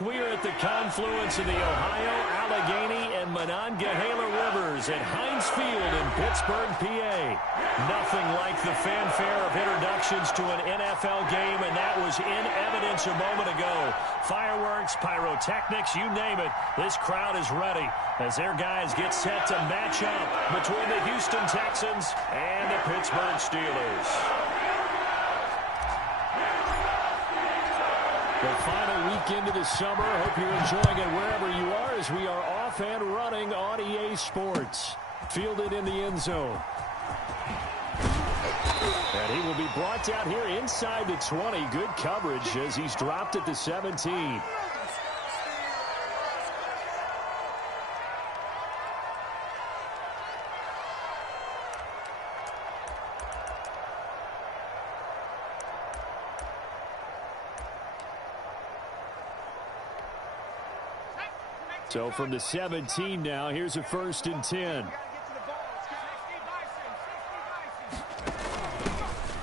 We are at the confluence of the Ohio, Allegheny, and Monongahela Rivers at Heinz Field in Pittsburgh, PA. Nothing like the fanfare of introductions to an NFL game, and that was in evidence a moment ago. Fireworks, pyrotechnics, you name it. This crowd is ready as their guys get set to match up between the Houston Texans and the Pittsburgh Steelers. The final weekend of the summer. Hope you're enjoying it wherever you are as we are off and running on EA Sports. Fielded in the end zone. And he will be brought down here inside the 20. Good coverage as he's dropped at the 17. So from the 17 now, here's a 1st and 10.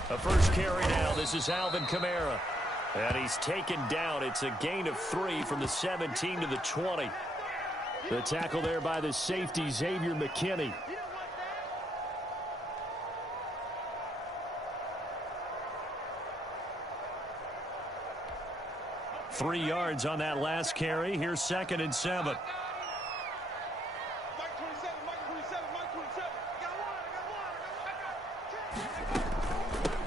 A first carry now. This is Alvin Kamara. And he's taken down. It's a gain of 3 from the 17 to the 20. The tackle there by the safety, Xavier McKinney. Three yards on that last carry. Here's 2nd and 7.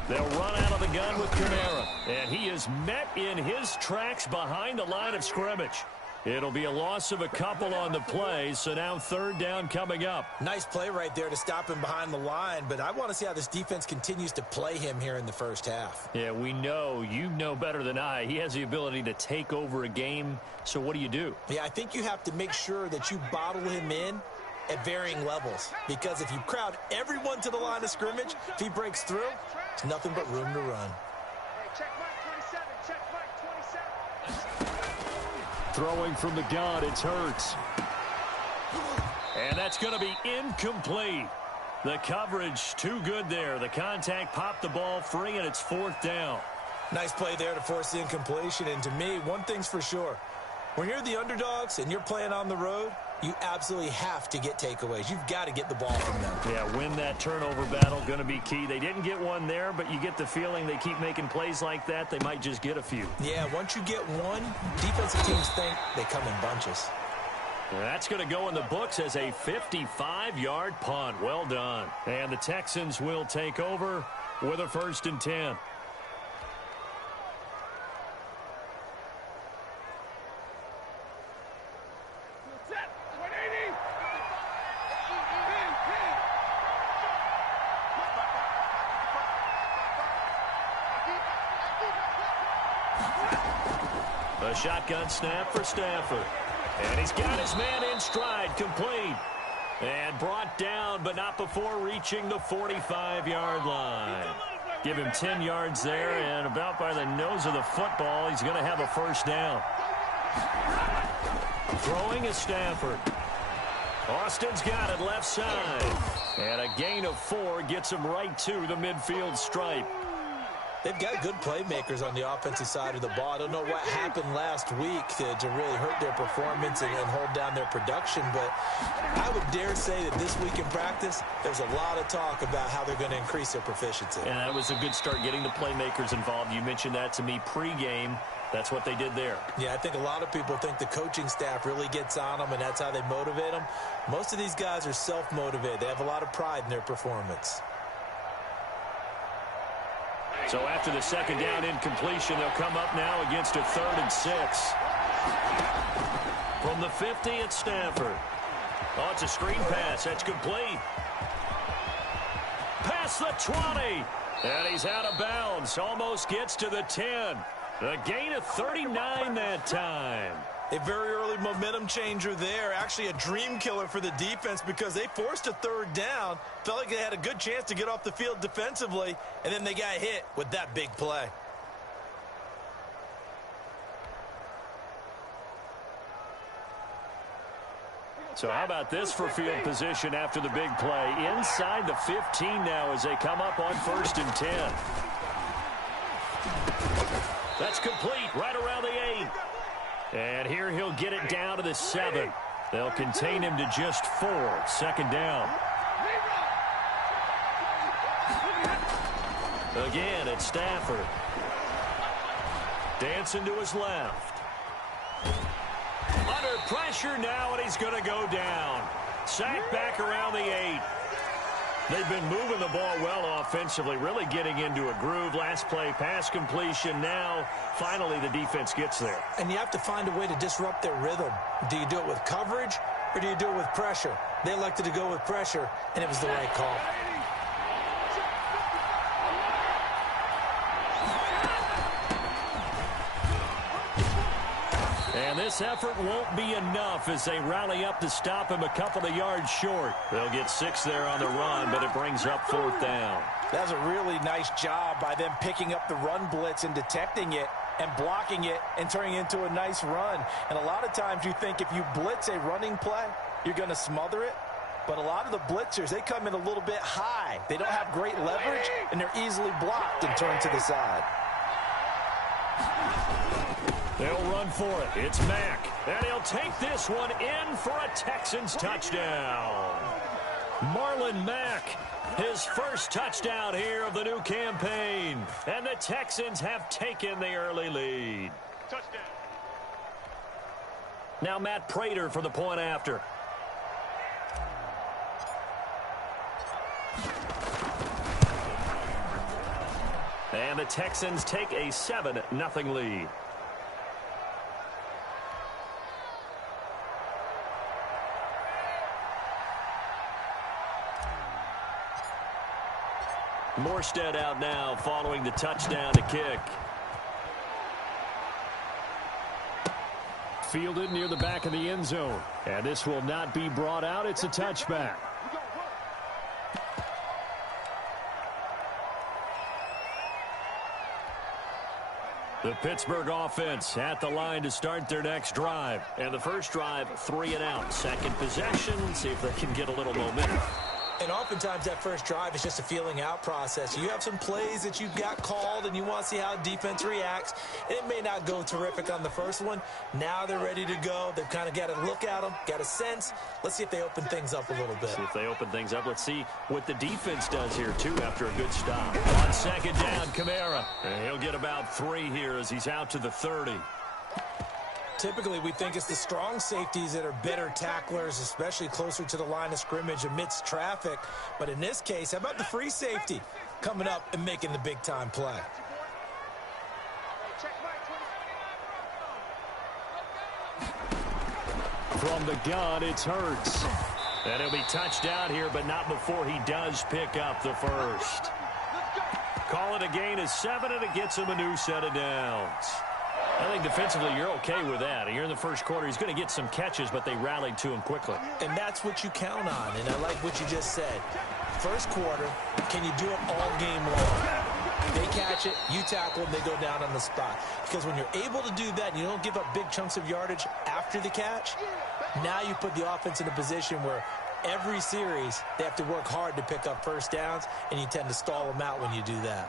They'll run out of the gun with Kamara. And he is met in his tracks behind the line of scrimmage. It'll be a loss of a couple on the play, so now 3rd down coming up. Nice play right there to stop him behind the line, but I want to see how this defense continues to play him here in the first half. Yeah, we know. You know better than I. He has the ability to take over a game, so what do? Yeah, I think you have to make sure that you bottle him in at varying levels, because if you crowd everyone to the line of scrimmage, if he breaks through, there's nothing but room to run. Throwing from the gun, it's Hurts. And that's going to be incomplete. The coverage too good there. The contact popped the ball free, and it's 4th down. Nice play there to force the incompletion. And to me, one thing's for sure. When you're the underdogs and you're playing on the road, you absolutely have to get takeaways. You've got to get the ball from them. Yeah, win that turnover battle, going to be key. They didn't get one there, but you get the feeling they keep making plays like that, they might just get a few. Yeah, once you get one, defensive teams think they come in bunches. That's going to go in the books as a 55-yard punt. Well done. And the Texans will take over with a 1st and 10. A shotgun snap for Stafford. And he's got his man in stride, complete. And brought down, but not before reaching the 45-yard line. Give him 10 yards there, and about by the nose of the football, he's going to have a 1st down. Throwing is Stafford. Austin's got it left side. And a gain of 4 gets him right to the midfield stripe. They've got good playmakers on the offensive side of the ball. I don't know what happened last week to really hurt their performance and hold down their production, but I would dare say that this week in practice, there's a lot of talk about how they're going to increase their proficiency. And that was a good start, getting the playmakers involved. You mentioned that to me pregame. That's what they did there. Yeah, I think a lot of people think the coaching staff really gets on them, and that's how they motivate them. Most of these guys are self-motivated. They have a lot of pride in their performance. So after the 2nd down incompletion, they'll come up now against a 3rd and 6. From the 50, it's Stafford. Oh, it's a screen pass. That's complete. Past the 20. And he's out of bounds. Almost gets to the 10. A gain of 39 that time. A very early momentum changer there. Actually a dream killer for the defense because they forced a 3rd down. Felt like they had a good chance to get off the field defensively, and then they got hit with that big play. So how about this for field position after the big play? Inside the 15 now as they come up on 1st and 10. That's complete right around the 8. And here he'll get it down to the 7. They'll contain him to just 4. 2nd down. Again, it's Stafford. Dancing to his left. Under pressure now, and he's going to go down. Sacked back around the 8. They've been moving the ball well offensively, really getting into a groove. Last play, pass completion. Now, finally, the defense gets there. And you have to find a way to disrupt their rhythm. Do you do it with coverage, or do you do it with pressure? They elected to go with pressure, and it was the right call. And this effort won't be enough as they rally up to stop him a couple of yards short. They'll get 6 there on the run, but it brings up 4th down. That was a really nice job by them picking up the run blitz and detecting it and blocking it and turning it into a nice run. And a lot of times you think if you blitz a running play, you're going to smother it. But a lot of the blitzers, they come in a little bit high. They don't have great leverage, and they're easily blocked and turned to the side. They'll run for it. It's Mack. And he'll take this one in for a Texans touchdown. Marlon Mack, his first touchdown here of the new campaign. And the Texans have taken the early lead. Touchdown. Now Matt Prater for the point after. And the Texans take a 7-0 lead. Morstead out now following the touchdown to kick. Fielded near the back of the end zone. And this will not be brought out. It's a touchback. The Pittsburgh offense at the line to start their next drive. And the first drive, 3 and out. Second possession, see if they can get a little momentum. And oftentimes that first drive is just a feeling out process. You have some plays that you've got called and you want to see how defense reacts. It may not go terrific on the first one. Now they're ready to go. They've kind of got to look at them, got a sense. Let's see if they open things up a little bit. See if they open things up. Let's see what the defense does here, too, after a good stop. On 2nd down, Kamara. And he'll get about 3 here as he's out to the 30. Typically, we think it's the strong safeties that are better tacklers, especially closer to the line of scrimmage amidst traffic. But in this case, how about the free safety coming up and making the big-time play? From the gun, it's Hurts. And he'll be touched out here, but not before he does pick up the first. Call it a gain of 7, and it gets him a new set of downs. I think defensively you're okay with that. Here in the first quarter, he's going to get some catches, but they rallied to him quickly. And that's what you count on, and I like what you just said. First quarter, can you do it all game long? They catch it, you tackle them, they go down on the spot. Because when you're able to do that and you don't give up big chunks of yardage after the catch, now you put the offense in a position where every series they have to work hard to pick up first downs, and you tend to stall them out when you do that.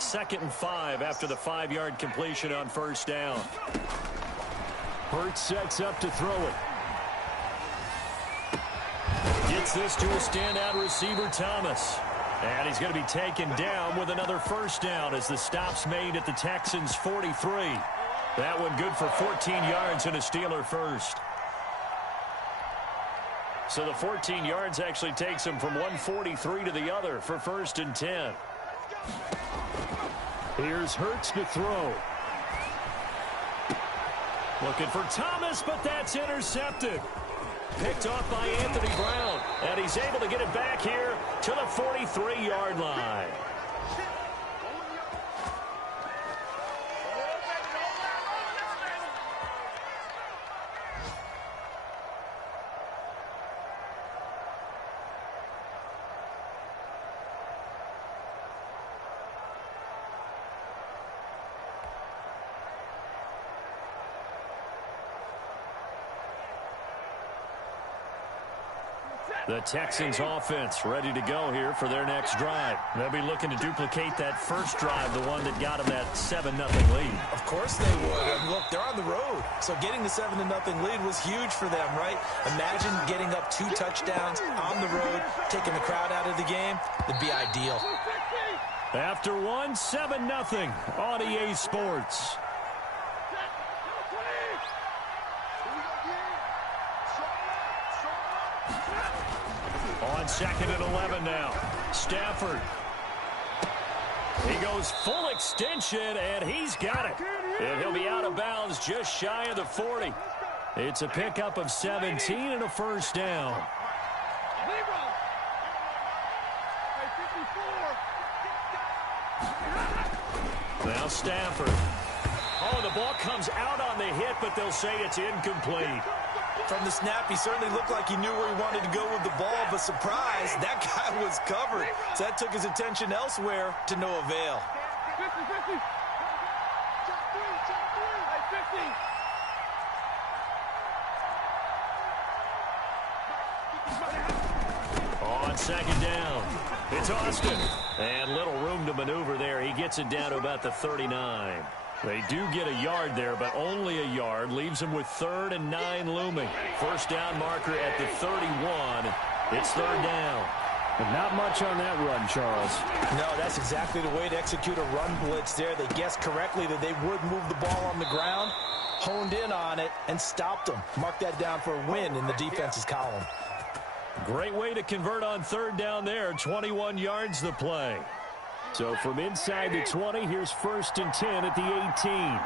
2nd and 5 after the 5-yard completion on first down. Hurts sets up to throw it. Gets this to a standout receiver, Thomas. And he's going to be taken down with another first down as the stop's made at the Texans' 43. That one good for 14 yards and a Steeler first. So the 14 yards actually takes him from 143 to the other for 1st and 10. Here's Hurts to throw. Looking for Thomas, but that's intercepted. Picked off by Anthony Brown. And he's able to get it back here to the 43-yard line. The Texans offense ready to go here for their next drive. They'll be looking to duplicate that first drive, the one that got them that 7-0 lead. Of course they would. And look, they're on the road. So getting the 7-0 lead was huge for them, right? Imagine getting up 2 touchdowns on the road, taking the crowd out of the game. It'd be ideal. After one, 7-0 on EA Sports. On 2nd and 11 now. Stafford. He goes full extension, and he's got it. And he'll be out of bounds just shy of the 40. It's a pickup of 17 and a first down. Now Stafford. Oh, the ball comes out on the hit, but they'll say it's incomplete. From the snap, he certainly looked like he knew where he wanted to go with the ball, but surprise, that guy was covered. So that took his attention elsewhere to no avail. On 2nd down, it's Austin. And little room to maneuver there. He gets it down to about the 39. They do get a yard there, but only a yard. Leaves them with 3rd and 9 looming. First down marker at the 31. It's 3rd down. But not much on that run, Charles. No, that's exactly the way to execute a run blitz there. They guessed correctly that they would move the ball on the ground, honed in on it, and stopped them. Mark that down for a win in the defense's column. Great way to convert on 3rd down there. 21 yards the play. So from inside the 20, here's 1st and 10 at the 18.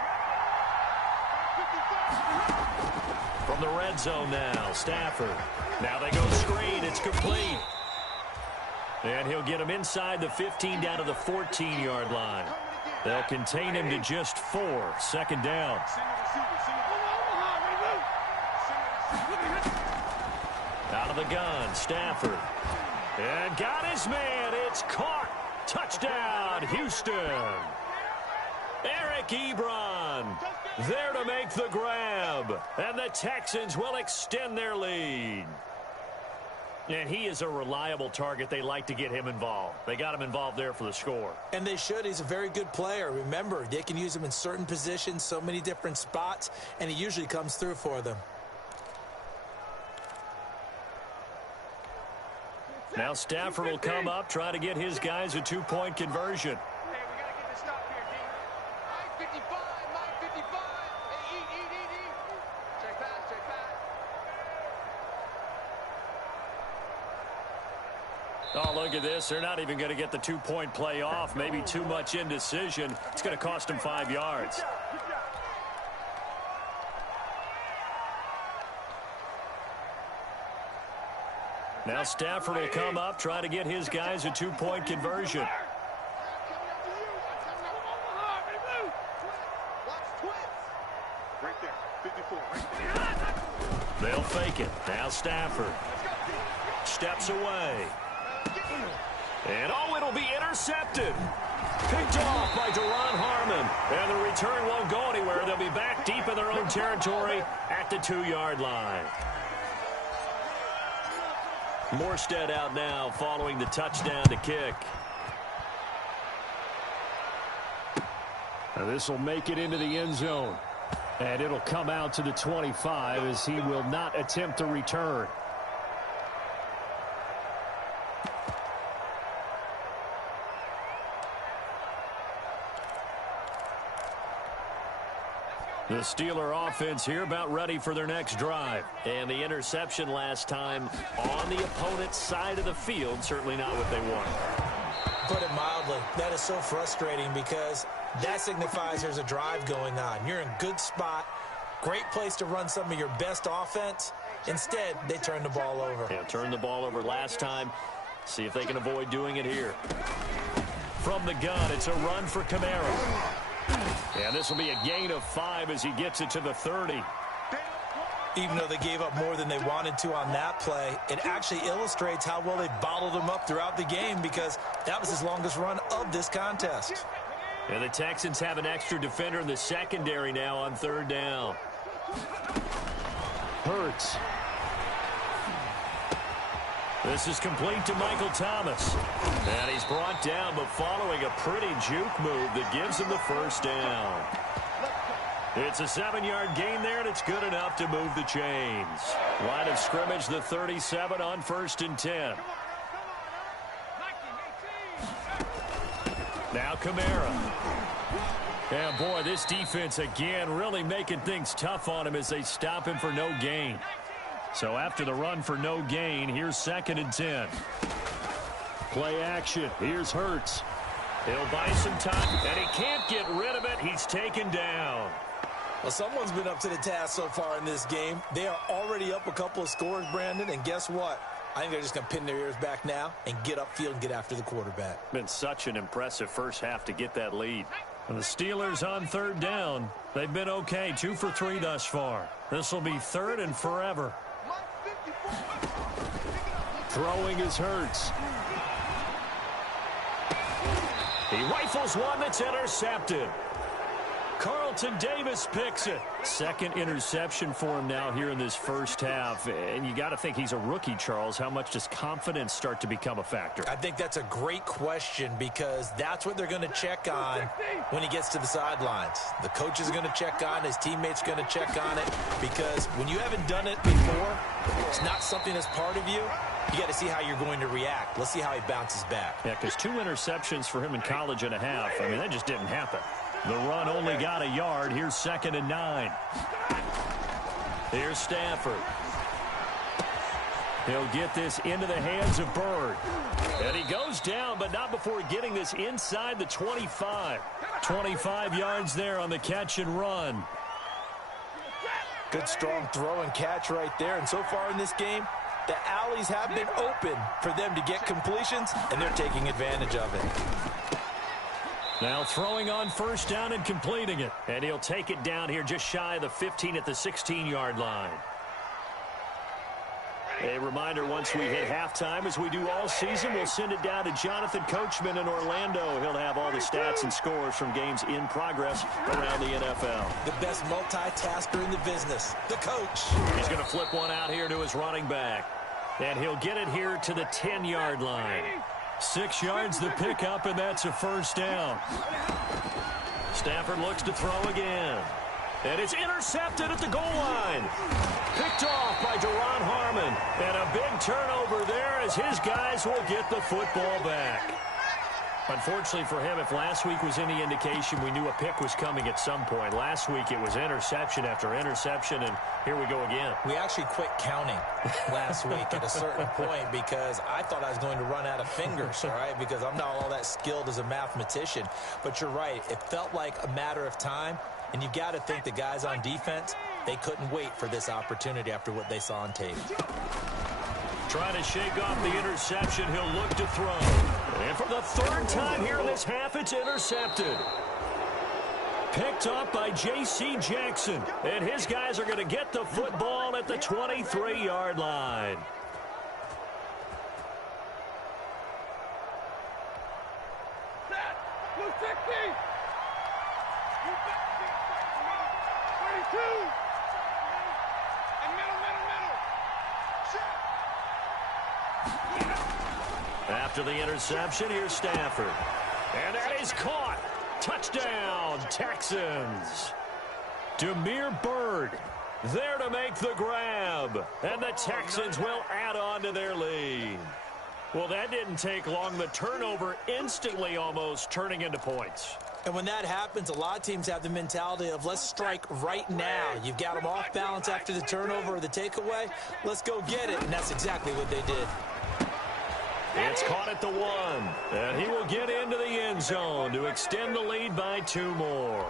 From the red zone now, Stafford. Now they go screen. It's complete. And he'll get him inside the 15 down to the 14-yard line. They'll contain him to just 4. 2nd down. Out of the gun, Stafford. And got his man. It's caught. Touchdown, Houston. Eric Ebron there to make the grab. And the Texans will extend their lead. And he is a reliable target. They like to get him involved. They got him involved there for the score. And they should. He's a very good player. Remember, they can use him in certain positions, so many different spots, and he usually comes through for them. Now Stafford will come up, try to get his guys a 2-point conversion. Hey, we got to get this stop here, D. 55. Hey, eat. Check pass. Oh, look at this. They're not even going to get the 2-point play off. Maybe too much indecision. It's going to cost them 5 yards. Now Stafford will come up, try to get his guys a 2-point conversion. Right there, 54, right there. They'll fake it. Now Stafford steps away. And, it'll be intercepted. Picked off by Duron Harmon. And the return won't go anywhere. They'll be back deep in their own territory at the 2-yard line. Morstead out now following the touchdown to kick. Now this will make it into the end zone. And it'll come out to the 25 as he will not attempt to return. The Steeler offense here about ready for their next drive. And the interception last time on the opponent's side of the field, certainly not what they want. Put it mildly, that is so frustrating because that signifies there's a drive going on. You're in good spot, great place to run some of your best offense. Instead, they turn the ball over. Yeah, turned the ball over last time. See if they can avoid doing it here. From the gun, it's a run for Kamara. And this will be a gain of 5 as he gets it to the 30. Even though they gave up more than they wanted to on that play, it actually illustrates how well they bottled him up throughout the game because that was his longest run of this contest. And the Texans have an extra defender in the secondary now on 3rd down. Hurts. This is complete to Michael Thomas. And he's brought down, but following a pretty juke move that gives him the first down. It's a 7-yard gain there, and it's good enough to move the chains. Line of scrimmage, the 37 on 1st and 10. Now Kamara. And boy, this defense again really making things tough on him as they stop him for no gain. So after the run for no gain, here's 2nd and 10. Play action. Here's Hurts. He'll buy some time, and he can't get rid of it. He's taken down. Well, someone's been up to the task so far in this game. They are already up a couple of scores, Brandon, and guess what? I think they're just going to pin their ears back now and get upfield and get after the quarterback. Been such an impressive first half to get that lead. And the Steelers on 3rd down. They've been okay, 2 for 3 thus far. This will be 3rd and forever. Throwing is Hurts. He rifles one that's intercepted. Carlton Davis picks it. 2nd interception for him now here in this first half. And you got to think he's a rookie, Charles. How much does confidence start to become a factor? I think that's a great question because that's what they're going to check on when he gets to the sidelines. The coach is going to check on, his teammates are going to check on it because when you haven't done it before, it's not something that's part of you. You got to see how you're going to react. Let's see how he bounces back. Yeah, because 2 interceptions for him in college and a half. I mean, that just didn't happen. The run only got a yard. Here's 2nd and 9. Here's Stafford. He'll get this into the hands of Bird. And he goes down, but not before getting this inside the 25. 25 yards there on the catch and run. Good, strong throw and catch right there. And so far in this game, the alleys have been open for them to get completions, and they're taking advantage of it. Now throwing on 1st down and completing it. And he'll take it down here just shy of the 15 at the 16-yard line. A reminder, once we hit halftime, as we do all season, we'll send it down to Jonathan Coachman in Orlando. He'll have all the stats and scores from games in progress around the NFL. The best multitasker in the business, the coach. He's going to flip one out here to his running back. And he'll get it here to the 10-yard line. 6 yards the pickup, and that's a 1st down. Stafford looks to throw again. And it's intercepted at the goal line. Picked off by Duron Harmon. And a big turnover there as his guys will get the football back. Unfortunately for him, if last week was any indication, we knew a pick was coming at some point. Last week it was interception after interception, and here we go again. We actually quit counting last week at a certain point because I thought I was going to run out of fingers, all right, because I'm not all that skilled as a mathematician. But you're right. It felt like a matter of time, and you've got to think the guys on defense, they couldn't wait for this opportunity after what they saw on tape. Trying to shake off the interception. He'll look to throw. And for the 3rd time here in this half, it's intercepted. Picked up by J.C. Jackson. And his guys are going to get the football at the 23-yard line. Set. Blue 60. You better be fighting me. 32. And middle. Set. After the interception, here's Stafford. And that is caught. Touchdown, Texans. Damiere Byrd there to make the grab. And the Texans will add on to their lead. Well, that didn't take long. The turnover instantly almost turning into points. And when that happens, a lot of teams have the mentality of let's strike right now. You've got them off balance after the turnover or the takeaway. Let's go get it. And that's exactly what they did. It's caught at the 1. And he will get into the end zone to extend the lead by 2 more.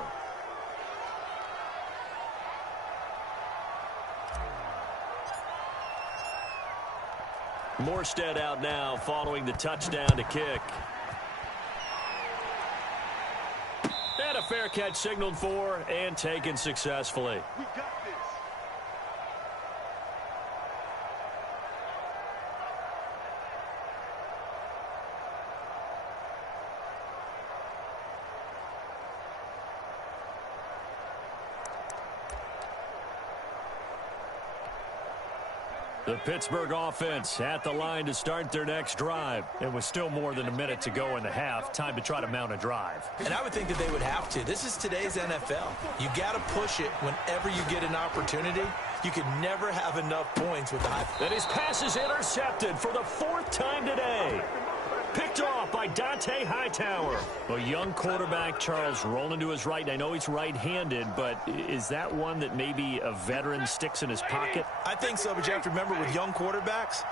Morstead out now following the touchdown to kick. And a fair catch signaled for and taken successfully. We got this. The Pittsburgh offense at the line to start their next drive. It was still more than a minute to go in the half. Time to try to mount a drive. And I would think that they would have to. This is today's NFL. You got to push it whenever you get an opportunity. You can never have enough points with the high. And his pass is intercepted for the 4th time today. Picked off by Dante Hightower. A young quarterback, Charles, rolling to his right. I know he's right-handed, but is that one that maybe a veteran sticks in his pocket? I think so, but you have to remember with young quarterbacks,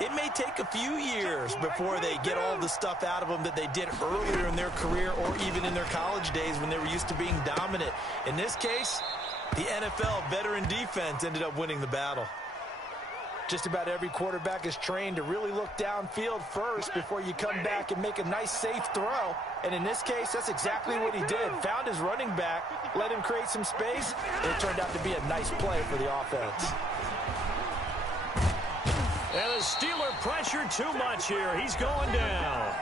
it may take a few years before they get all the stuff out of them that they did earlier in their career or even in their college days when they were used to being dominant. In this case, the NFL veteran defense ended up winning the battle. Just about every quarterback is trained to really look downfield first before you come back and make a nice, safe throw. And in this case, that's exactly what he did. Found his running back, let him create some space, and it turned out to be a nice play for the offense. And the Steeler pressure too much here. He's going down.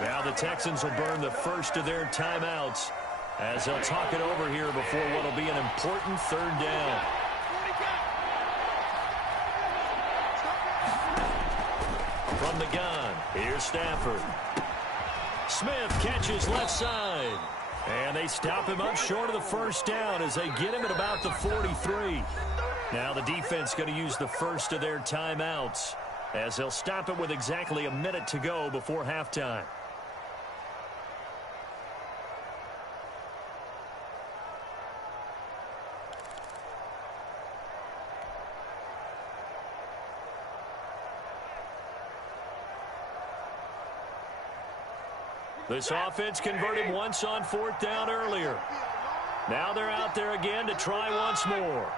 Now the Texans will burn the first of their timeouts as they'll talk it over here before what will be an important 3rd down. From the gun, here's Stafford. Smith catches left side. And they stop him up short of the 1st down as they get him at about the 43. Now the defense going to use the first of their timeouts as they'll stop it with exactly a minute to go before halftime. This offense converted once on 4th down earlier. Now they're out there again to try once more.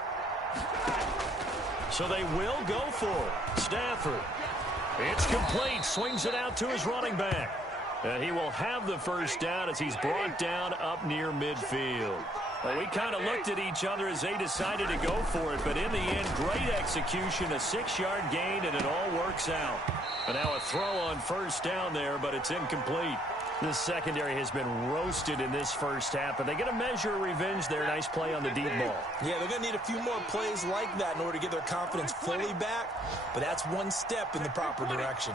So they will go for it. Stafford. It's complete. Swings it out to his running back. And he will have the 1st down as he's brought down up near midfield. Well, we kind of looked at each other as they decided to go for it, but in the end, great execution, a 6-yard gain, and it all works out. And now a throw on 1st down there, but it's incomplete. This secondary has been roasted in this 1st half, but they get a measure of revenge there. Nice play on the deep ball. Yeah, they're going to need a few more plays like that in order to get their confidence fully back, but that's one step in the proper direction.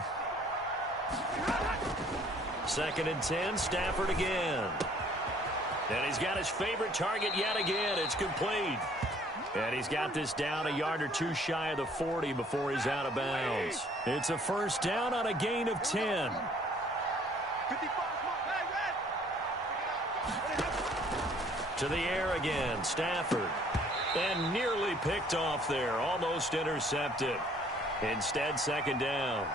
2nd and 10, Stafford again. And he's got his favorite target yet again. It's complete. And he's got this down a yard or two shy of the 40 before he's out of bounds. It's a 1st down on a gain of 10. To the air again, Stafford. And nearly picked off there, almost intercepted. Instead, 2nd down.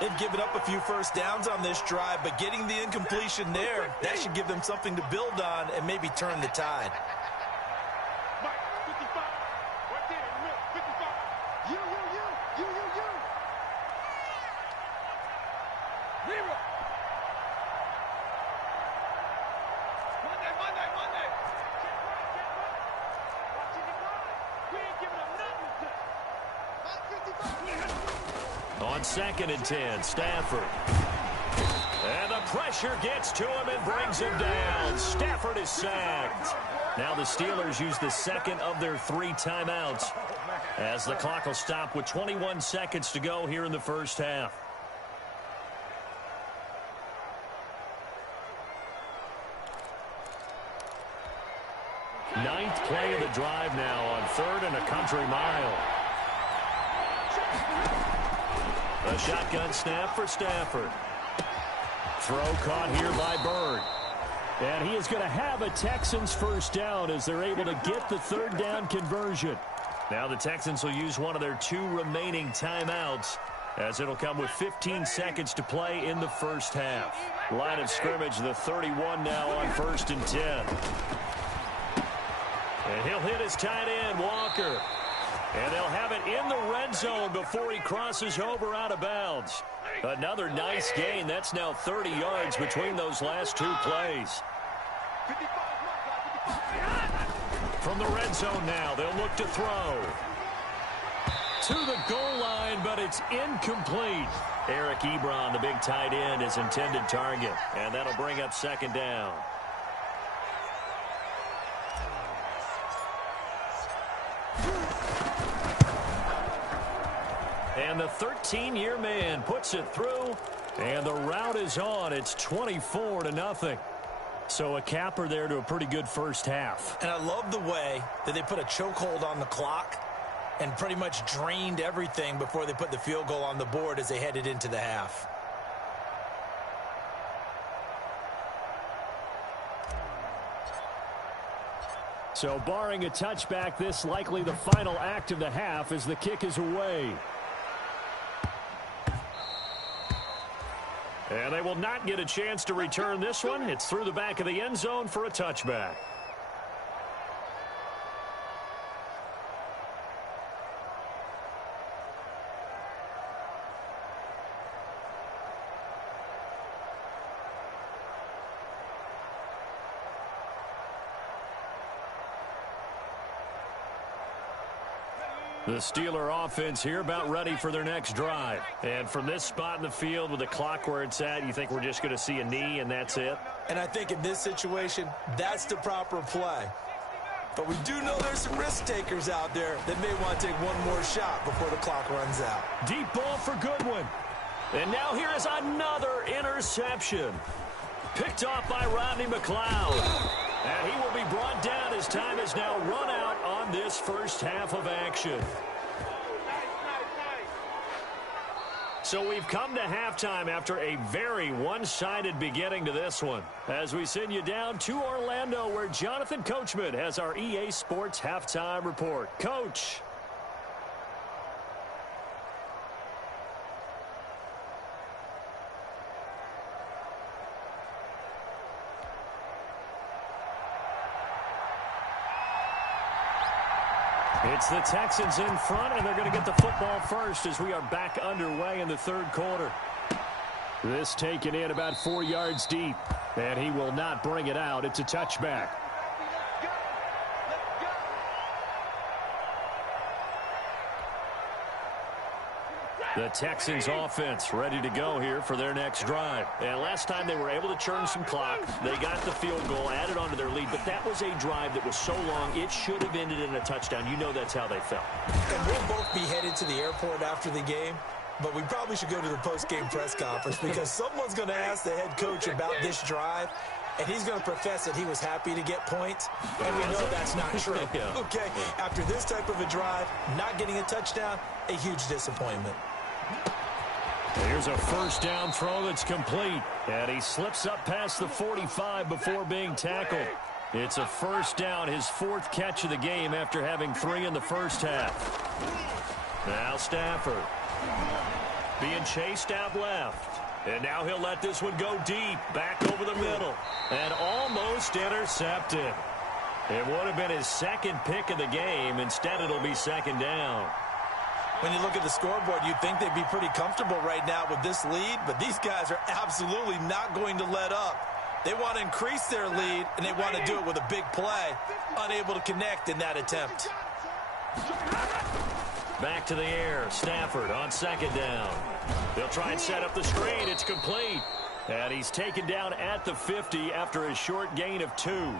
They've given up a few 1st downs on this drive, but getting the incompletion there, that should give them something to build on and maybe turn the tide. On 2nd and 10, Stafford. And the pressure gets to him and brings him down. Stafford is sacked. Now the Steelers use the 2nd of their 3 timeouts as the clock will stop with 21 seconds to go here in the 1st half. Ninth play of the drive now on 3rd and a country mile. A shotgun snap for Stafford. Throw caught here by Bird. And he is going to have a Texans 1st down as they're able to get the 3rd down conversion. Now the Texans will use one of their 2 remaining timeouts as it'll come with 15 seconds to play in the 1st half. Line of scrimmage, the 31 now on 1st and 10. And he'll hit his tight end, Walker. And they'll have it in the red zone before he crosses over out of bounds. Another nice gain. That's now 30 yards between those last 2 plays. From the red zone now, they'll look to throw. To the goal line, but it's incomplete. Eric Ebron, the big tight end, his intended target. And that'll bring up 2nd down. And the 13-year man puts it through, and the route is on. It's 24-0. So a capper there to a pretty good first half. And I love the way that they put a chokehold on the clock and pretty much drained everything before they put the field goal on the board as they headed into the half. So barring a touchback, this likely the final act of the half as the kick is away. And they will not get a chance to return this one. It's through the back of the end zone for a touchback. The Steeler offense here about ready for their next drive. And from this spot in the field with the clock where it's at, you think we're just going to see a knee and that's it? And I think in this situation, that's the proper play. But we do know there's some risk takers out there that may want to take one more shot before the clock runs out. Deep ball for Goodwin. And now here is another interception. Picked off by Rodney McLeod. And he will be brought down as time has now run out on this first half of action. So we've come to halftime after a very one-sided beginning to this one. As we send you down to Orlando, where Jonathan Coachman has our EA Sports Halftime Report. Coach. It's the Texans in front, and they're going to get the football first as we are back underway in the third quarter. This taken in about 4 yards deep, and he will not bring it out. It's a touchback. The Texans offense ready to go here for their next drive. And last time they were able to churn some clock. They got the field goal, added on to their lead. But that was a drive that was so long, it should have ended in a touchdown. You know that's how they felt. And we'll both be headed to the airport after the game. But we probably should go to the post-game press conference because someone's going to ask the head coach about this drive. And he's going to profess that he was happy to get points. And we know that's not true. Yeah. Okay, after this type of a drive, not getting a touchdown, a huge disappointment. Here's a first down throw that's complete. And he slips up past the 45 before being tackled. It's a first down, his fourth catch of the game after having 3 in the first half. Now Stafford being chased out left. And now he'll let this one go deep, back over the middle. And almost intercepted. It would have been his second pick of the game. Instead, it'll be second down. When you look at the scoreboard, you'd think they'd be pretty comfortable right now with this lead, but these guys are absolutely not going to let up. They want to increase their lead, and they want to do it with a big play, unable to connect in that attempt. Back to the air, Stafford on second down. They'll try and set up the screen. It's complete. And he's taken down at the 50 after a short gain of 2.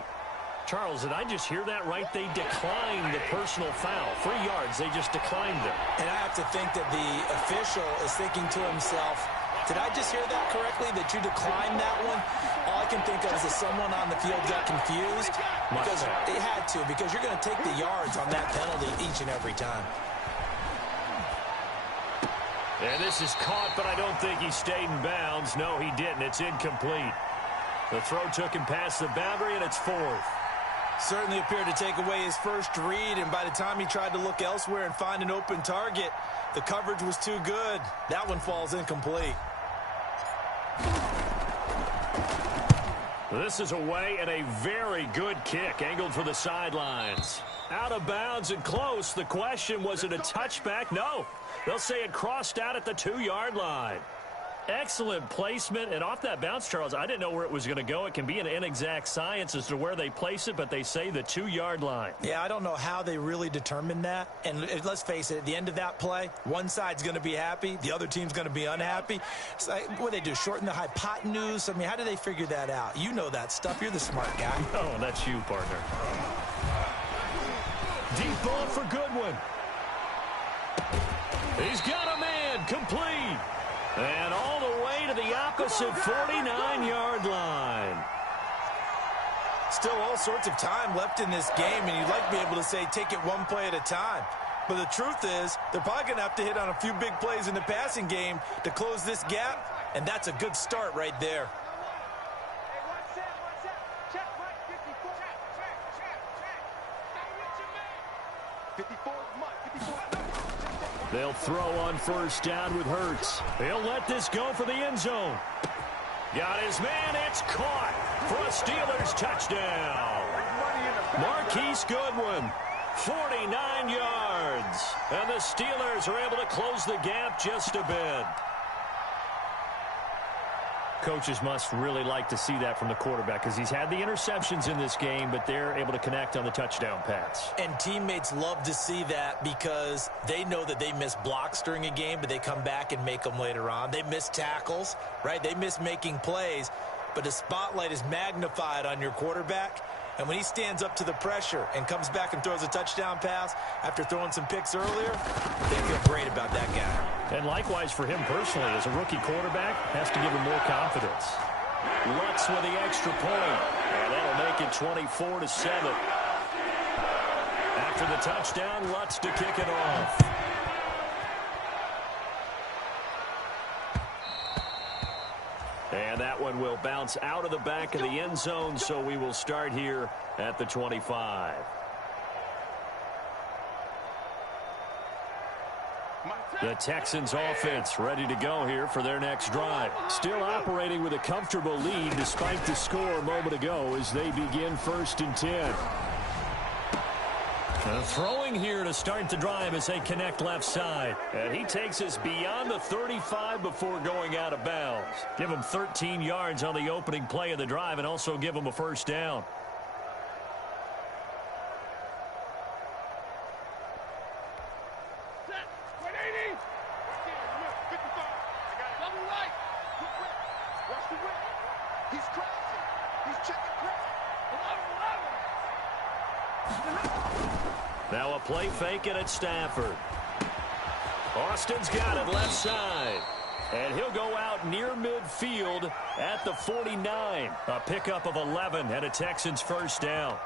Charles, did I just hear that right? They declined the personal foul. 3 yards, they just declined it. And I have to think that the official is thinking to himself, did I just hear that correctly, that you declined that one? All I can think of is that someone on the field got confused. Because they had to, because you're going to take the yards on that penalty each and every time. And this is caught, but I don't think he stayed in bounds. No, he didn't. It's incomplete. The throw took him past the boundary, and it's 4th. Certainly appeared to take away his first read, and by the time he tried to look elsewhere and find an open target, the coverage was too good. That one falls incomplete. This is away and a very good kick, angled for the sidelines. Out of bounds and close. The question, was it a touchback? No. They'll say it crossed out at the 2-yard line. Excellent placement, and off that bounce, Charles, I didn't know where it was going to go. It can be an inexact science as to where they place it, but they say the 2-yard line. Yeah, I don't know how they really determined that. And let's face it, at the end of that play, one side's going to be happy, the other team's going to be unhappy. So, what do they do, shorten the hypotenuse? I mean, how do they figure that out? You know that stuff. You're the smart guy. Oh, that's you, partner. Deep ball for Goodwin. He's got a man. complete. And all the way to the opposite 49-yard line. Still all sorts of time left in this game, and you'd like to be able to say take it one play at a time. But the truth is, they're probably going to have to hit on a few big plays in the passing game to close this gap, and that's a good start right there. They'll throw on first down with Hurts. He'll let this go for the end zone. Got his man. It's caught for a Steelers touchdown. Marquise Goodwin, 49 yards. And the Steelers are able to close the gap just a bit. Coaches must really like to see that from the quarterback because he's had the interceptions in this game, but they're able to connect on the touchdown pass. And teammates love to see that because they know that they miss blocks during a game, but they come back and make them later on. They miss tackles, right? They miss making plays, but the spotlight is magnified on your quarterback. And when he stands up to the pressure and comes back and throws a touchdown pass after throwing some picks earlier, they feel great about that guy. And likewise for him personally, as a rookie quarterback, has to give him more confidence. Lutz with the extra point, and that'll make it 24-7. After the touchdown, Lutz to kick it off. And that one will bounce out of the back of the end zone, so we will start here at the 25. The Texans offense ready to go here for their next drive. Still operating with a comfortable lead despite the score a moment ago as they begin 1st and 10. Throwing here to start the drive as they connect left side. And he takes us beyond the 35 before going out of bounds. Give him 13 yards on the opening play of the drive and also give him a first down. Now a play fake it at Stafford. Austin's got it left side. And he'll go out near midfield at the 49. A pickup of 11 and a Texans first down.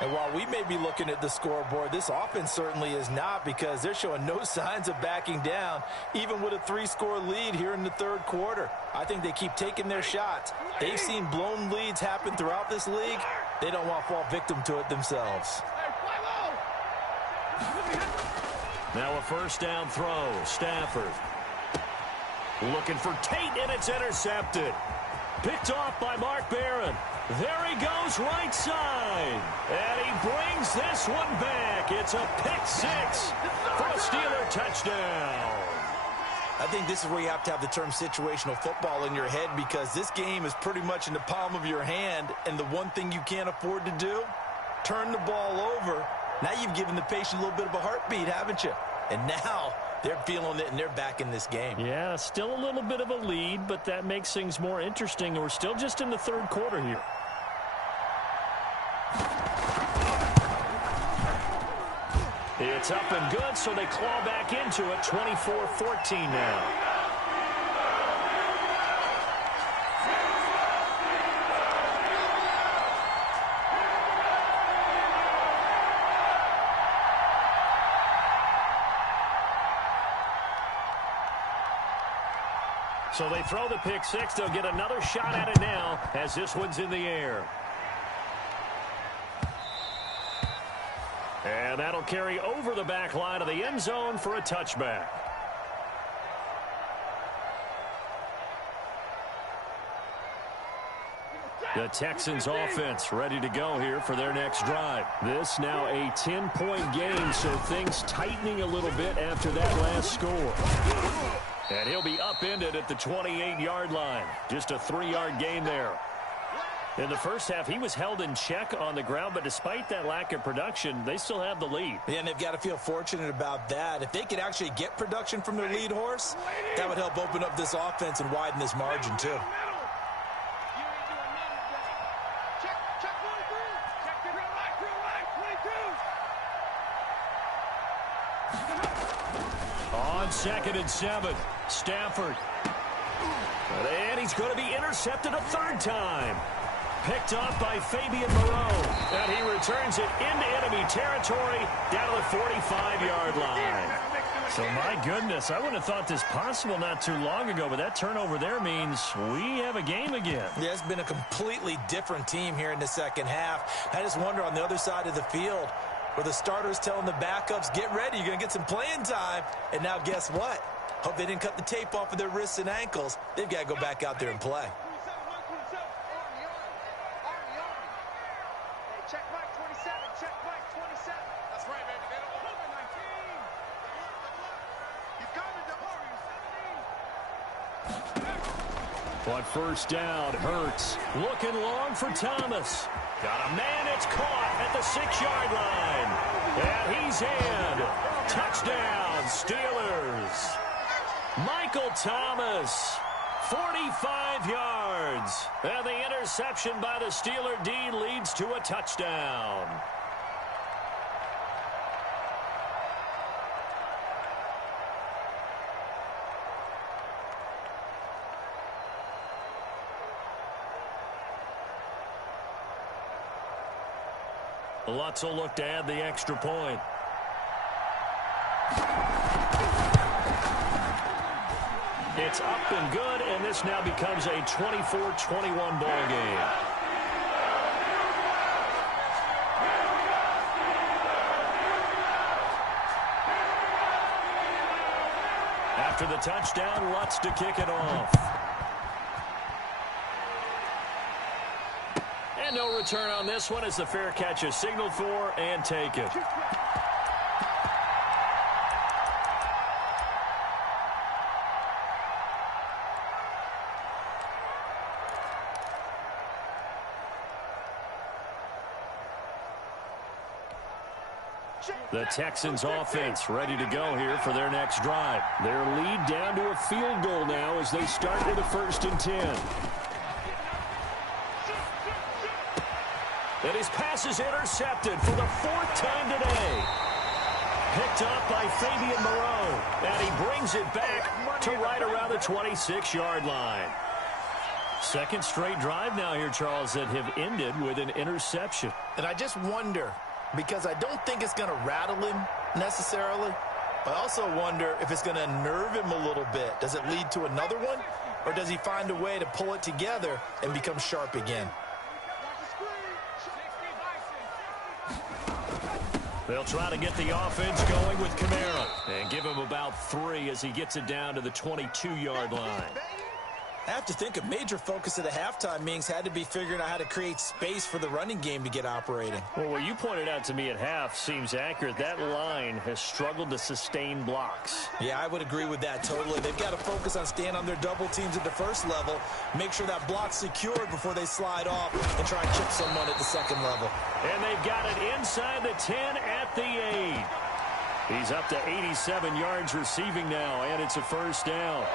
And while we may be looking at the scoreboard, this offense certainly is not because they're showing no signs of backing down, even with a 3-score lead here in the third quarter. I think they keep taking their shots. They've seen blown leads happen throughout this league. They don't want to fall victim to it themselves. Now a first down throw. Stafford looking for Tate, and it's intercepted. Picked off by Mark Barron. There he goes right side. And he brings this one back. It's a pick six for a Steeler touchdown. I think this is where you have to have the term situational football in your head because this game is pretty much in the palm of your hand, and the one thing you can't afford to do, turn the ball over. Now you've given the patient a little bit of a heartbeat, haven't you? And now they're feeling it, and they're back in this game. Yeah, still a little bit of a lead, but that makes things more interesting. We're still just in the third quarter here. It's up and good, so they claw back into it. 24-14 now. So they throw the pick six. They'll get another shot at it now as this one's in the air. And that'll carry over the back line of the end zone for a touchback. The Texans offense ready to go here for their next drive. This now a 10-point game, so things tightening a little bit after that last score. And he'll be upended at the 28-yard line. Just a 3-yard gain there. In the first half, he was held in check on the ground, but despite that lack of production, they still have the lead. Yeah, and they've got to feel fortunate about that. If they could actually get production from their lead horse, that would help open up this offense and widen this margin, too. On on 2nd and 7. Stafford. And he's going to be intercepted a third time. Picked off by Fabian Moreau. And he returns it into enemy territory down to the 45-yard line. So, my goodness, I wouldn't have thought this possible not too long ago, but that turnover there means we have a game again. Yeah, it's been a completely different team here in the second half. I just wonder on the other side of the field where the starters telling the backups, get ready, you're going to get some playing time. And now guess what? Hope they didn't cut the tape off of their wrists and ankles. They've got to go back out there and play. Check Mike 27. Check Mike 27. That's right, baby. They don't want 19. He's coming to But first down, Hurts. Looking long for Thomas. Got a man, it's caught at the 6-yard line. And he's in. Touchdown, Steelers. Michael Thomas. 45 yards. And the interception by the Steeler D leads to a touchdown. Lutz will look to add the extra point. It's up and good, and this now becomes a 24-21 ball game. After the touchdown, Lutz to kick it off. And no return on this one as the fair catch is signaled for and taken. The Texans offense ready to go here for their next drive. Their lead down to a field goal now as they start with a 1st and 10. And his pass is intercepted for the 4th time today. Picked up by Fabian Moreau. And he brings it back to right around the 26-yard line. Second straight drive now here, Charles, that have ended with an interception. And I just wonder, because I don't think it's going to rattle him necessarily, but I also wonder if it's going to unnerve him a little bit. Does it lead to another one, or does he find a way to pull it together and become sharp again? They'll try to get the offense going with Kamara and give him about 3 as he gets it down to the 22-yard line. I have to think a major focus of the halftime meetings had to be figuring out how to create space for the running game to get operating. Well, what you pointed out to me at half seems accurate. That line has struggled to sustain blocks. Yeah, I would agree with that totally. They've got to focus on staying on their double teams at the first level, make sure that block's secured before they slide off and try and chip someone at the second level. And they've got it inside the 10 at the 8. He's up to 87 yards receiving now, and it's a 1st down.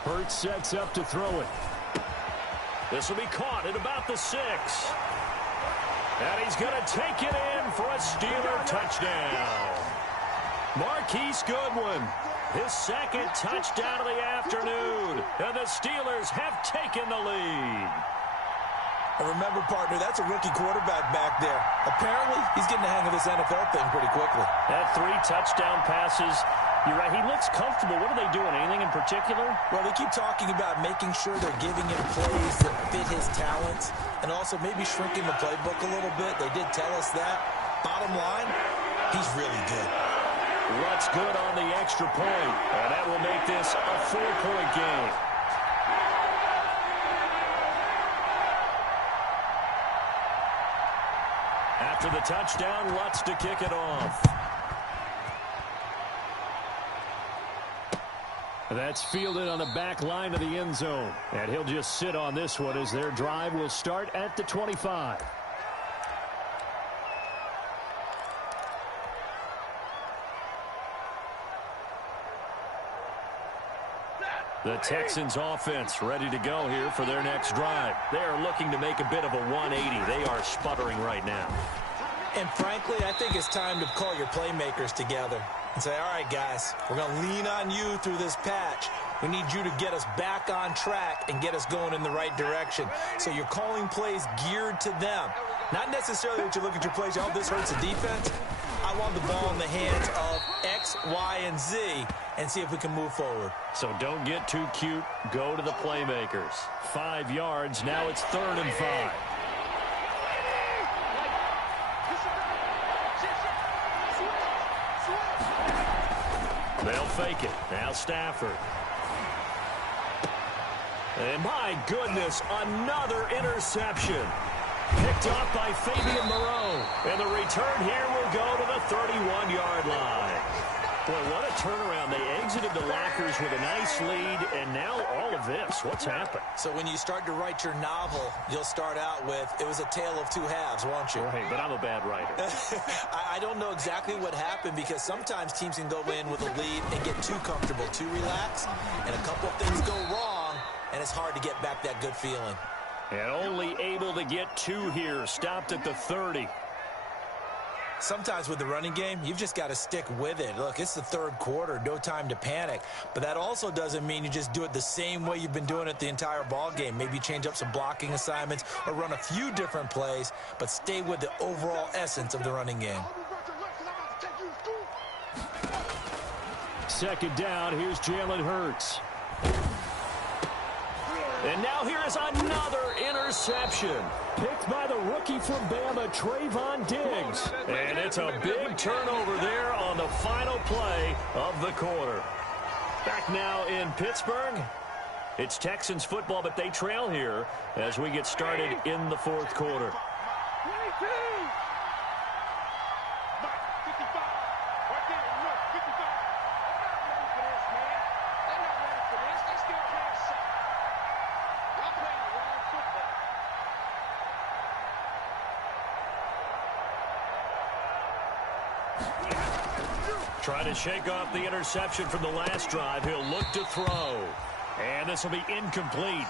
Hurts sets up to throw it. This will be caught at about the 6. And he's going to take it in for a Steeler touchdown. Marquise Goodwin, his 2nd touchdown of the afternoon. And the Steelers have taken the lead. And remember, partner, that's a rookie quarterback back there. Apparently, he's getting the hang of this NFL thing pretty quickly. That 3 touchdown passes. You're right, he looks comfortable. What are they doing? Anything in particular? Well, they keep talking about making sure they're giving him plays that fit his talents and also maybe shrinking the playbook a little bit. They did tell us that. Bottom line, he's really good. Lutz good on the extra point, and that will make this a 4-point game. After the touchdown, Lutz to kick it off. That's fielded on the back line of the end zone. And he'll just sit on this one as their drive will start at the 25. The Texans offense ready to go here for their next drive. They are looking to make a bit of a 180. They are sputtering right now. And frankly, I think it's time to call your playmakers together and say, all right, guys, we're going to lean on you through this patch. We need you to get us back on track and get us going in the right direction. So you're calling plays geared to them. Not necessarily that you look at your plays, oh, this hurts the defense. I want the ball in the hands of X, Y, and Z and see if we can move forward. So don't get too cute. Go to the playmakers. 5 yards. Now it's 3rd and 5. They'll fake it. Now Stafford. And my goodness, another interception. Picked off by Fabian Moreau. And the return here will go to the 31-yard line. Boy, what a turnaround. They exited the lockers with a nice lead, and now all of this. What's happened? So when you start to write your novel, you'll start out with, it was a tale of two halves, won't you? Right, but I'm a bad writer. I don't know exactly what happened because sometimes teams can go in with a lead and get too comfortable, too relaxed, and a couple of things go wrong, and it's hard to get back that good feeling. And only able to get 2 here. Stopped at the 30. Sometimes with the running game, you've just got to stick with it. Look, it's the 3rd quarter, no time to panic. But that also doesn't mean you just do it the same way you've been doing it the entire ball game. Maybe change up some blocking assignments or run a few different plays, but stay with the overall essence of the running game. 2nd down, here's Jalen Hurts. And now here is another interception. Picked by the rookie from Bama, Trayvon Diggs. And it's a big turnover there on the final play of the quarter. Back now in Pittsburgh. It's Texans football, but they trail here as we get started in the 4th quarter. Trying to shake off the interception from the last drive. He'll look to throw. And this will be incomplete.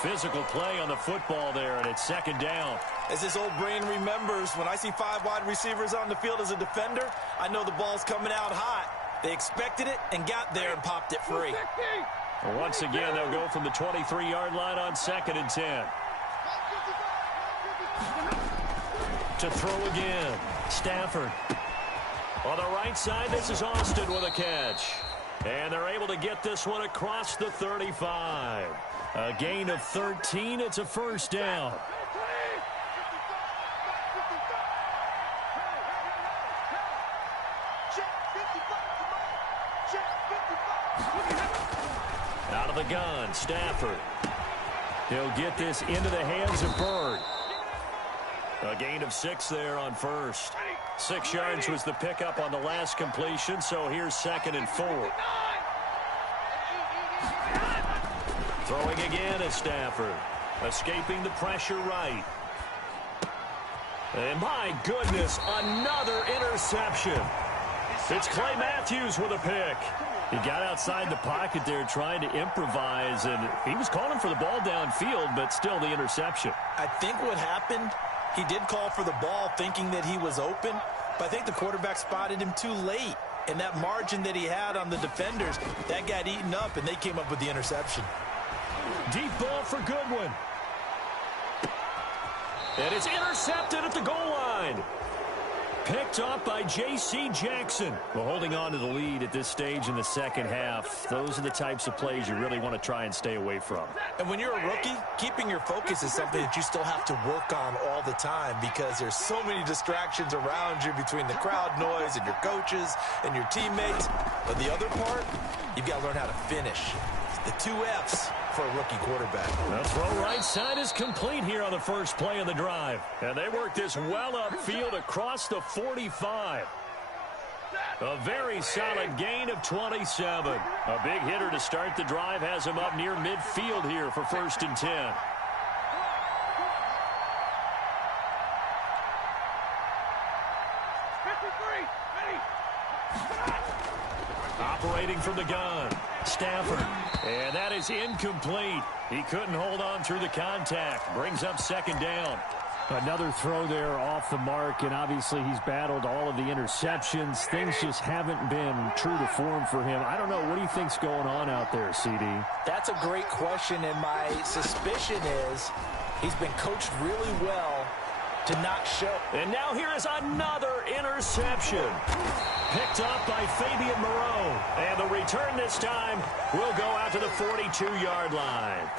Physical play on the football there, and it's 2nd down. As this old brain remembers, when I see 5 wide receivers on the field as a defender, I know the ball's coming out hot. They expected it and got there and popped it free. Once again, they'll go from the 23-yard line on 2nd and 10. To throw again. Stafford. On the right side, this is Austin with a catch. And they're able to get this one across the 35. A gain of 13. It's a 1st down. Out of the gun, Stafford. He'll get this into the hands of Bird. A gain of 6 there on 1st. 6 yards was the pickup on the last completion, so here's 2nd and 4. Throwing again is Stafford. Escaping the pressure right. And my goodness, another interception. It's Clay Matthews with a pick. He got outside the pocket there trying to improvise, and he was calling for the ball downfield, but still the interception. I think what happened, he did call for the ball thinking that he was open, but I think the quarterback spotted him too late. And that margin that he had on the defenders, that got eaten up, and they came up with the interception. Deep ball for Goodwin. And it's intercepted at the goal line. Picked off by J.C. Jackson. Well, holding on to the lead at this stage in the 2nd half, those are the types of plays you really want to try and stay away from. And when you're a rookie, keeping your focus is something that you still have to work on all the time because there's so many distractions around you between the crowd noise and your coaches and your teammates. But the other part, you've got to learn how to finish. The 2 F's for a rookie quarterback. The throw right side is complete here on the first play of the drive. And they work this well upfield across the 45. A very solid gain of 27. A big hitter to start the drive has him up near midfield here for 1st and 10. Operating from the gun, Stafford. And that is incomplete. He couldn't hold on through the contact. Brings up 2nd down. Another throw there off the mark, and obviously he's battled all of the interceptions. Things just haven't been true to form for him. I don't know. What do you think's going on out there, CD? That's a great question, and my suspicion is he's been coached really well to not show. And now here is another interception. Picked up by Fabian Moreau. And the return this time will go out to the 42-yard line.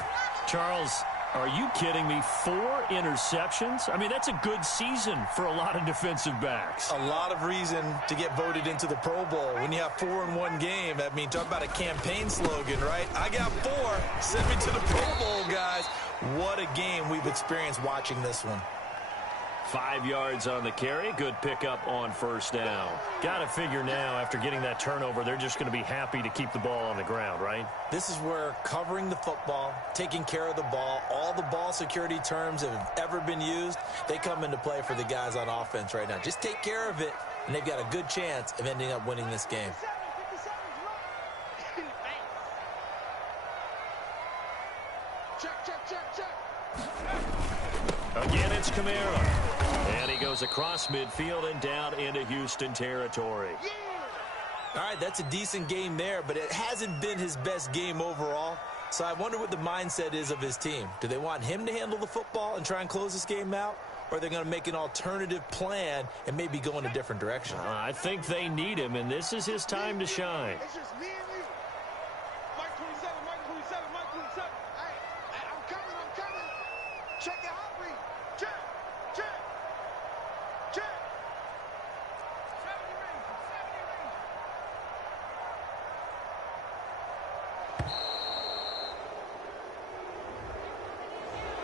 Charles, are you kidding me? 4 interceptions? I mean, that's a good season for a lot of defensive backs. A lot of reason to get voted into the Pro Bowl. When you have 4 in one game, I mean, talk about a campaign slogan, right? I got 4. Send me to the Pro Bowl, guys. What a game we've experienced watching this one. 5 yards on the carry. Good pickup on 1st down. Got to figure now, after getting that turnover, they're just going to be happy to keep the ball on the ground, right? This is where covering the football, taking care of the ball, all the ball security terms that have ever been used, they come into play for the guys on offense right now. Just take care of it, and they've got a good chance of ending up winning this game. Again, it's Kamara. And he goes across midfield and down into Houston territory. All right, that's a decent game there, but it hasn't been his best game overall. So I wonder what the mindset is of his team. Do they want him to handle the football and try and close this game out? Or are they going to make an alternative plan and maybe go in a different direction? I think they need him, and this is his time to shine. It's just me and you. Mike 27, Mike 27, Mike 27. Hey, I'm coming. Check your heart rate. Check. 70 range.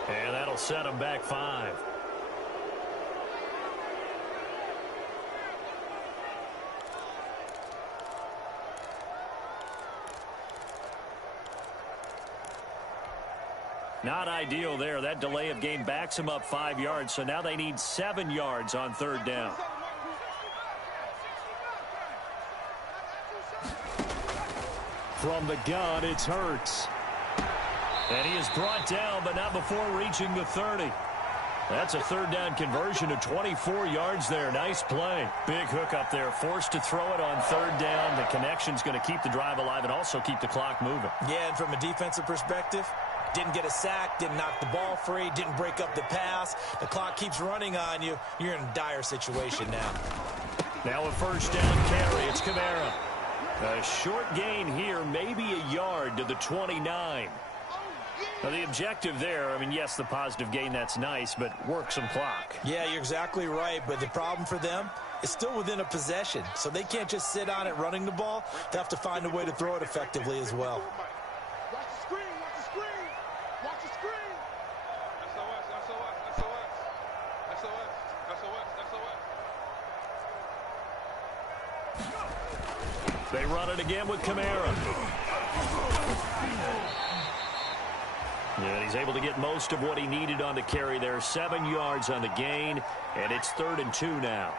And that'll set him back 5. Not ideal there. That delay of game backs him up 5 yards, so now they need 7 yards on 3rd down. From the gun, it's Hurts. And he is brought down, but not before reaching the 30. That's a 3rd down conversion of 24 yards there. Nice play. Big hook up there. Forced to throw it on 3rd down. The connection's going to keep the drive alive and also keep the clock moving. Yeah, and from a defensive perspective, didn't get a sack, didn't knock the ball free, didn't break up the pass. The clock keeps running on you. You're in a dire situation now. Now a 1st down carry. It's Kamara. A short gain here, maybe a yard to the 29. Now, the objective there, I mean, yes, the positive gain, that's nice, but work some clock. Yeah, you're exactly right, but the problem for them is still within a possession, so they can't just sit on it running the ball. They have to find a way to throw it effectively as well. Watch the screen. They run it again with Kamara. And he's able to get most of what he needed on the carry there. 7 yards on the gain, and it's 3rd and 2 now.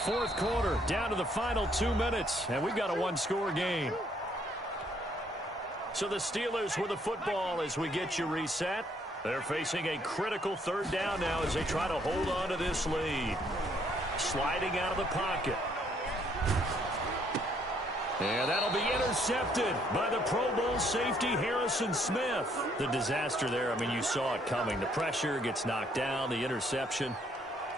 Fourth quarter, down to the final 2 minutes, and we've got a 1-score game. So the Steelers with the football as we get you reset. They're facing a critical 3rd down now as they try to hold on to this lead. Sliding out of the pocket. And that'll be intercepted by the Pro Bowl safety Harrison Smith. The disaster there, I mean, you saw it coming. The pressure gets knocked down, the interception.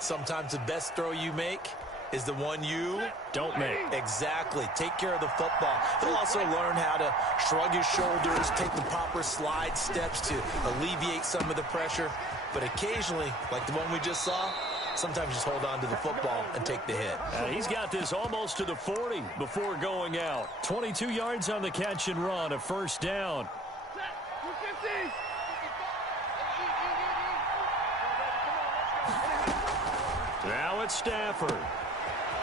Sometimes the best throw you make is the one you don't make. Exactly. Take care of the football. He'll also learn how to shrug his shoulders, take the proper slide steps to alleviate some of the pressure. But occasionally, like the one we just saw, sometimes just hold on to the football and take the hit. He's got this almost to the 40 before going out. 22 yards on the catch and run, a 1st down. it's Stafford.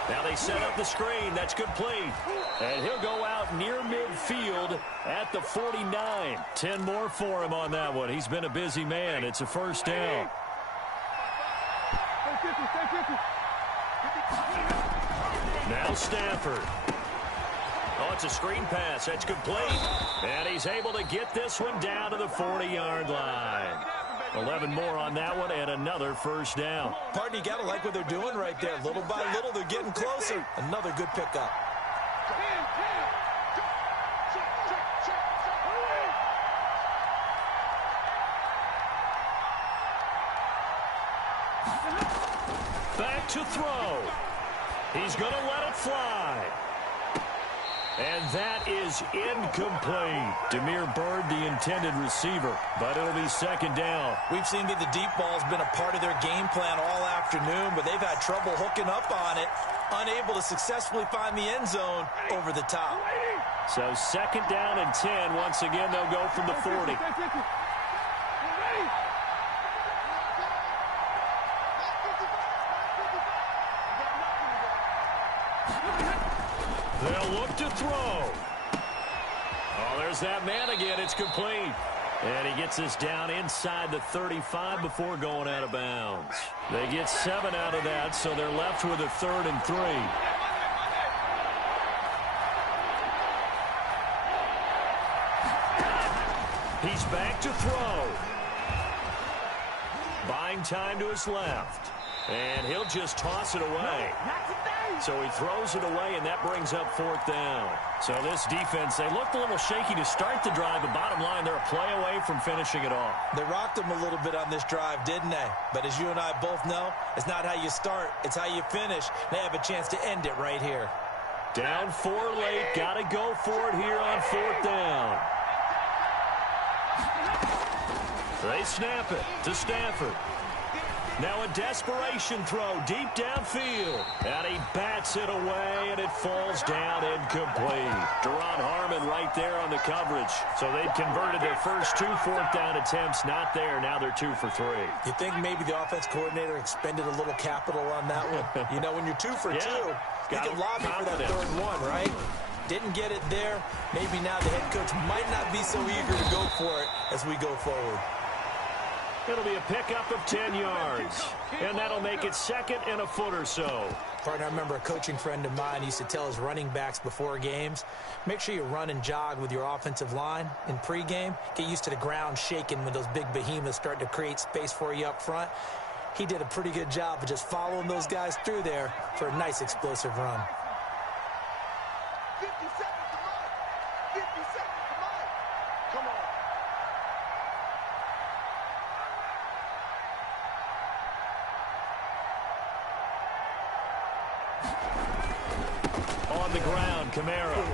Now they set up the screen. That's complete. And he'll go out near midfield at the 49. 10 more for him on that one. He's been a busy man. It's a first down. Now Stafford. Oh, it's a screen pass. That's complete. And he's able to get this one down to the 40-yard line. 11 more on that one and another first down. Partner, you got to like what they're doing right there. Little by little, they're getting closer. Another good pickup. Back to throw. He's going to let it fly. And that is incomplete. Demir Bird, the intended receiver, but it'll be second down. We've seen that the deep ball's been a part of their game plan all afternoon, but they've had trouble hooking up on it, unable to successfully find the end zone over the top. So second down and 10. Once again, they'll go from the 40. They'll look to throw. Oh, there's that man again. It's complete. And he gets this down inside the 35 before going out of bounds. They get 7 out of that, so they're left with a 3rd and 3. He's back to throw. Buying time to his left. And he'll just toss it away. So he throws it away, and that brings up 4th down. So this defense, they looked a little shaky to start the drive, but bottom line, they're a play away from finishing it off. They rocked them a little bit on this drive, didn't they? But as you and I both know, it's not how you start, it's how you finish. They have a chance to end it right here. Down 4 late, got to go for it here on 4th down. They snap it to Stafford. Now a desperation throw deep downfield. And he bats it away, and it falls down incomplete. Deron Harmon right there on the coverage. So they've converted their first 2 4th down attempts. Not there. Now they're 2 for 3. You think maybe the offense coordinator expended a little capital on that one? You know, when you're 2 for 2, you can lobby for that 3rd one, right? Didn't get it there. Maybe now the head coach might not be so eager to go for it as we go forward. It'll be a pickup of 10 yards. And that'll make it 2nd and a foot or so. Partner, I remember a coaching friend of mine used to tell his running backs before games, make sure you run and jog with your offensive line in pregame. Get used to the ground shaking when those big behemoths start to create space for you up front. He did a pretty good job of just following those guys through there for a nice explosive run. 50 seconds to mine. 50 seconds to mine. Come on. On the ground, Kamara.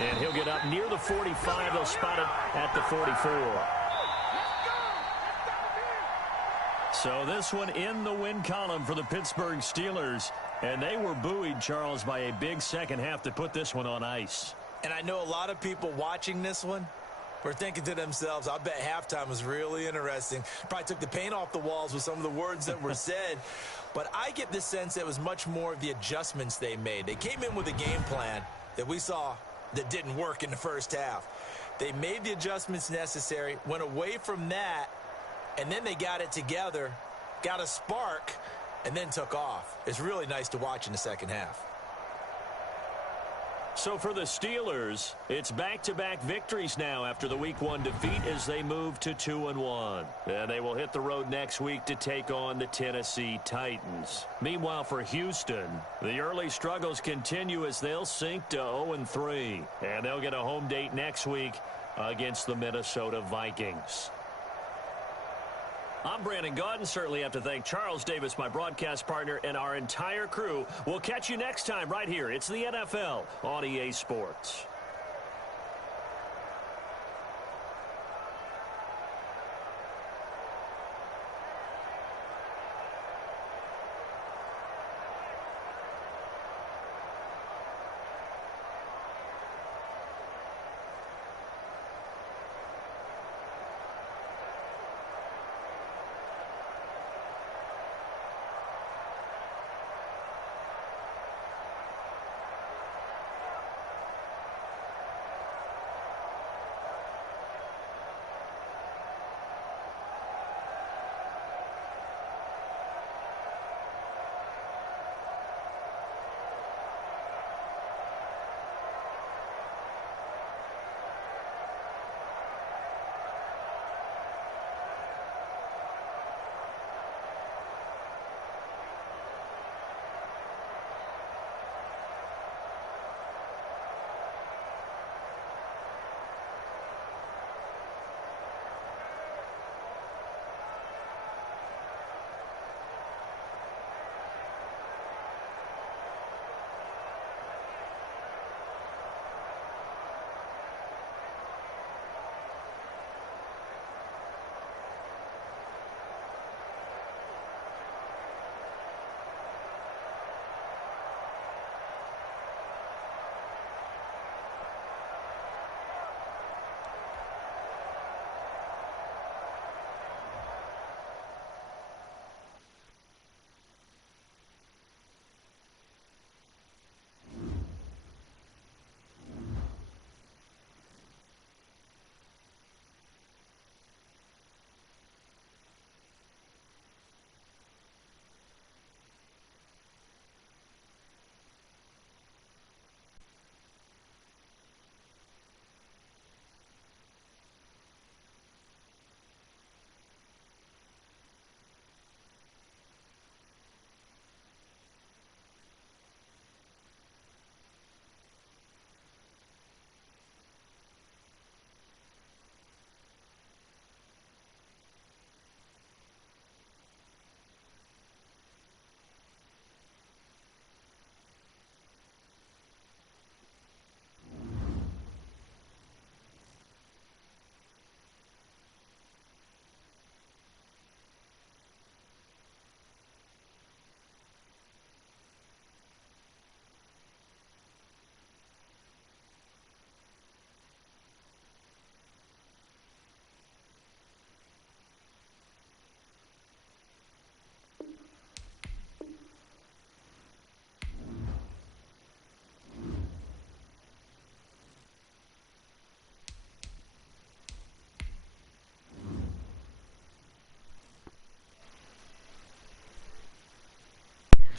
And he'll get up near the 45. They'll spot it at the 44. So this one in the win column for the Pittsburgh Steelers. And they were buoyed, Charles, by a big second half to put this one on ice. And I know a lot of people watching this one were thinking to themselves, I bet halftime was really interesting. Probably took the paint off the walls with some of the words that were said. But I get the sense that it was much more of the adjustments they made. They came in with a game plan that we saw that didn't work in the first half. They made the adjustments necessary, went away from that, and then they got it together, got a spark, and then took off. It's really nice to watch in the second half. So for the Steelers, it's back-to-back victories now after the Week 1 defeat as they move to 2-1. And they will hit the road next week to take on the Tennessee Titans. Meanwhile, for Houston, the early struggles continue as they'll sink to 0-3. And they'll get a home date next week against the Minnesota Vikings. I'm Brandon Gaudin. Certainly have to thank Charles Davis, my broadcast partner, and our entire crew. We'll catch you next time right here. It's the NFL on EA Sports.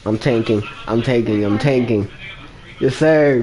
I'm tanking. I'm tanking. I'm tanking. Yes, sir.